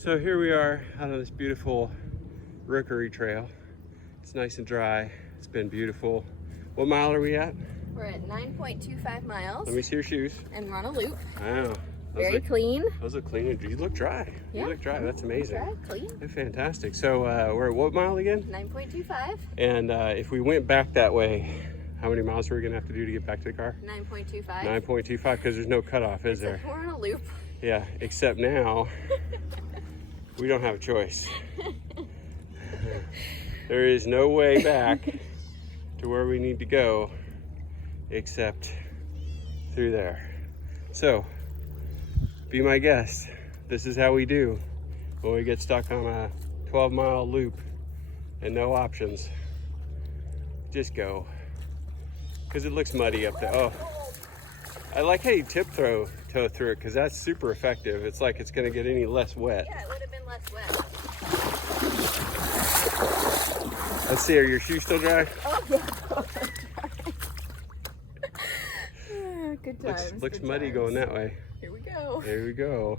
So here we are out on this beautiful Rookery trail. It's nice and dry. It's been beautiful. What mile are we at? We're at 9.25 miles. Let me see your shoes. And we're on a loop. Wow. Very clean. Those look clean. You look dry. Yeah. You look dry. That's amazing. Dry, clean. They're fantastic. So we're at what mile again? 9.25. And if we went back that way, how many miles are we going to have to do to get back to the car? 9.25. 9.25, because there's no cutoff, is there? We're on a loop. Yeah, except now we don't have a choice. There is no way back to where we need to go except through there. So, be my guest. This is how we do when we get stuck on a 12-mile loop and no options. Just go. Because it looks muddy up there. Oh, I like how you toe through it, because that's super effective. It's like it's going to get any less wet. Yeah, it would have been less wet. Let's see, are your shoes still dry? Oh, yeah. Good times. Looks good muddy times. going that way. Here we go. There we go.